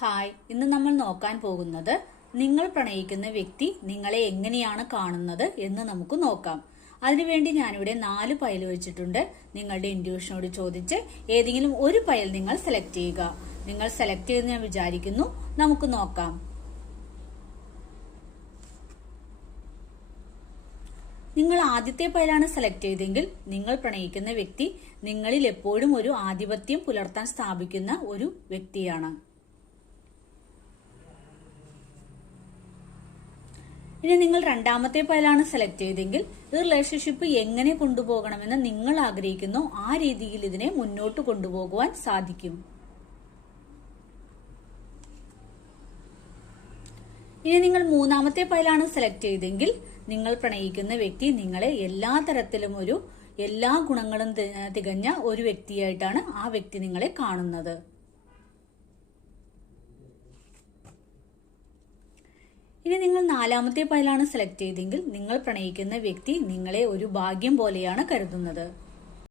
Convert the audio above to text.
Hi, ഇന്ന് നമ്മൾ നോക്കാൻ പോകുന്നത് നിങ്ങൾ പ്രണയിക്കുന്ന വ്യക്തി നിങ്ങളെ എങ്ങനെയാണ് കാണുന്നത് എന്ന് നമുക്ക് നോക്കാം. അതിനുവേണ്ടി ഞാനിവിടെ 4 പയൽ വെച്ചിട്ടുണ്ട്. നിങ്ങളുടെ ഇൻറ്റ്യൂഷനോട് ചോദിച്ച് ഏതെങ്കിലും ഒരു പയൽ നിങ്ങൾ സെലക്ട് ചെയ്യുക. നിങ്ങൾ സെലക്ട് ചെയ്തെന്ന് ഞാൻ വിചാരിക്കുന്നു. നമുക്ക് നോക്കാം. നിങ്ങൾ ആദ്യത്തെ പയലാണ് സെലക്ട് ചെയ്തെങ്കിൽ നിങ്ങൾ പ്രണയിക്കുന്ന വ്യക്തി നിങ്ങളിൽ എപ്പോഴും ഒരു ആധിപത്യം പുലർത്താൻ സ്ഥാപിക്കുന്ന ഒരു വ്യക്തിയാണ്. ഇനി നിങ്ങൾ രണ്ടാമത്തെ പയലാണ് സെലക്ട് ചെയ്തെങ്കിൽ ഈ റിലേഷൻഷിപ്പ് എങ്ങനെ കൊണ്ടുപോകണമെന്ന് നിങ്ങൾ ആഗ്രഹിക്കുന്നോ ആ രീതിയിൽ ഇതിനെ മുന്നോട്ട് കൊണ്ടുപോകുവാൻ സാധിക്കും. ഇനി നിങ്ങൾ മൂന്നാമത്തെ പയലാണ് സെലക്ട് ചെയ്തെങ്കിൽ നിങ്ങൾ പ്രണയിക്കുന്ന വ്യക്തി നിങ്ങളെ എല്ലാ തരത്തിലും എല്ലാ ഗുണങ്ങളും തികഞ്ഞ ഒരു വ്യക്തിയായിട്ടാണ് ആ വ്യക്തി നിങ്ങളെ കാണുന്നത്. ഇനി നിങ്ങൾ നാലാമത്തെ പയലാണ് സെലക്ട് ചെയ്തെങ്കിൽ നിങ്ങൾ പ്രണയിക്കുന്ന വ്യക്തി നിങ്ങളെ ഒരു ഭാഗ്യം പോലെയാണ് കരുതുന്നത്.